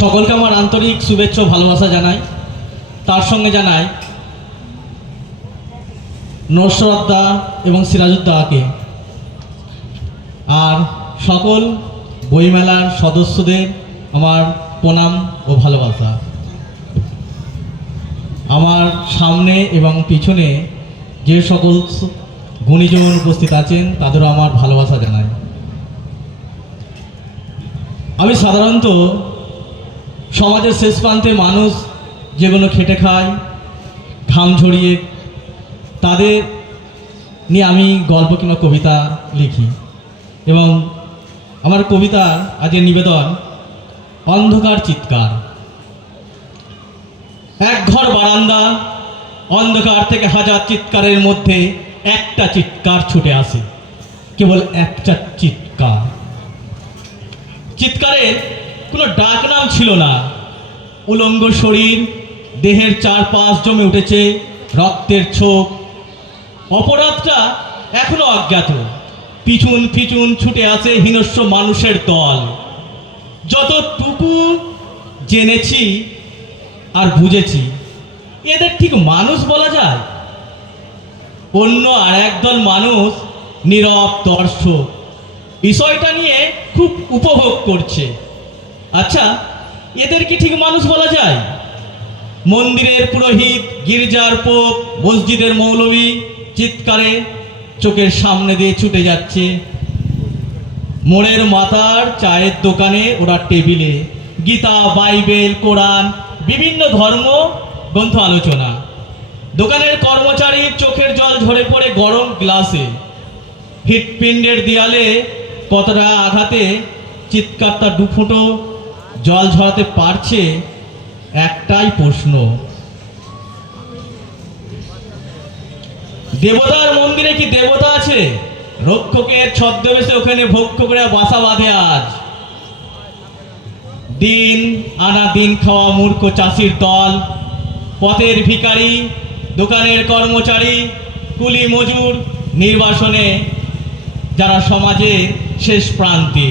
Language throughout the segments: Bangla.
সকলকে আমার আন্তরিক শুভেচ্ছা ও ভালোবাসা জানাই। তার সঙ্গে জানাই নসরতদা এবং সিরাজুদ্দাকে, আর সকল বইমেলার সদস্যদের আমার প্রণাম ও ভালোবাসা। আমার সামনে এবং পিছনে যে সকল গুণীজন উপস্থিত আছেন তাদেরও আমার ভালোবাসা জানাই। আমি সাধারণত সমাজের শেষ প্রান্তে মানুষ যেগুলো খেটে খায়, ঘাম ঝরিয়ে, তাদের নিয়ে আমি গল্প কিংবা কবিতা লিখি। এবং আমার কবিতার আজকের নিবেদন অন্ধকার চিৎকার। এক ঘর বারান্দা, অন্ধকার থেকে হাজার চিৎকারের মধ্যে একটা চিৎকার ছুটে আসে, কেবল একটা চিৎকার। চিৎকারের কোনো ডাক নাম ছিল না। উলঙ্গ শরীর, দেহের চারপাশ জমে উঠেছে রক্তের ছোপ। অপরাধটা এখনো অজ্ঞাত। পিছুন পিছুন ছুটে আসে হিংস্র মানুষের দল। যতটুকু জেনেছি আর বুঝেছি, এদের ঠিক মানুষ বলা যায়? অন্য আর একদল মানুষ নীরব দর্শক, বিষয়টা নিয়ে খুব উপভোগ করছে। আচ্ছা, এদের কি ঠিক মানুষ বলা যায়? মন্দিরের পুরোহিত, গির্জার পোপ, মসজিদের মৌলবি চিৎকারে চোখের সামনে দিয়ে ছুটে যাচ্ছে। মোড়ের মাথার চায়ের দোকানে ওরা টেবিলে গীতা, বাইবেল, কোরআন, বিভিন্ন ধর্ম গ্রন্থ আলোচনা। দোকানের কর্মচারীর চোখের জল ঝরে পড়ে গরম গ্লাসে। হৃৎপিণ্ডের দেয়ালে কতটা আঘাতে চিৎকারটা দুফুটো জল ঝরাতে পারছে? একটাই প্রশ্ন, দেবতার মন্দিরে কি দেবতা আছে? রক্ষকের ছদ্মবেশে ওখানে ভক্ষ করে বাসা বাঁধে আজ। দিন আনা দিন খাওয়া মূর্খ চাষির দল, পথের ভিখারি, দোকানের কর্মচারী, কুলি মজুর, নির্বাসনে যারা সমাজের শেষ প্রান্তে।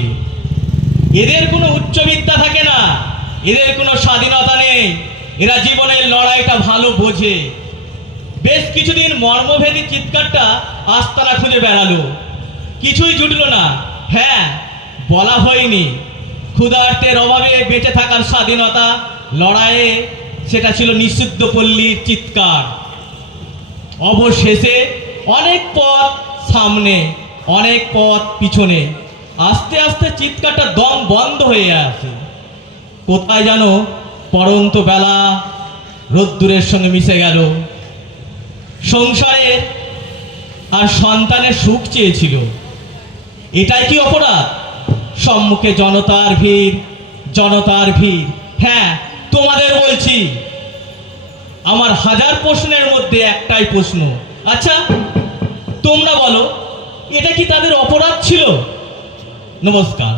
এদের কোনো উচ্চবিদ্যা থাকে না, এদের কোনো স্বাধীনতা নেই। এরা জীবনের লড়াইটা ভালো বোঝে। বেশ কিছুদিন মর্মভেদী চিৎকারটা আস্তানা খুঁজে বেড়ালো, কিছুই জুটল না। হ্যাঁ, বলা হয়নি ক্ষুধার্তের অভাবে বেঁচে থাকার স্বাধীনতা লড়াইয়ে সেটা ছিল নিষিদ্ধ পল্লীর চিৎকার। অবশেষে অনেক পথ সামনে, অনেক পথ পিছনে, আস্তে আস্তে চিৎকারটা দম বন্ধ হয়ে আসে। কোথায় যেন পড়ন্ত বেলা রোদ্দুরের সঙ্গে মিশে গেল। সংসারে আর সন্তানের সুখ চেয়েছিল, এটাই কি অপরাধ? সম্মুখে জনতার ভিড়, জনতার ভিড়। হ্যাঁ, তোমাদের বলছি, আমার হাজার প্রশ্নের মধ্যে একটাই প্রশ্ন। আচ্ছা, তোমরা বলো, এটা কি তাদের অপরাধ ছিল? নমস্কার।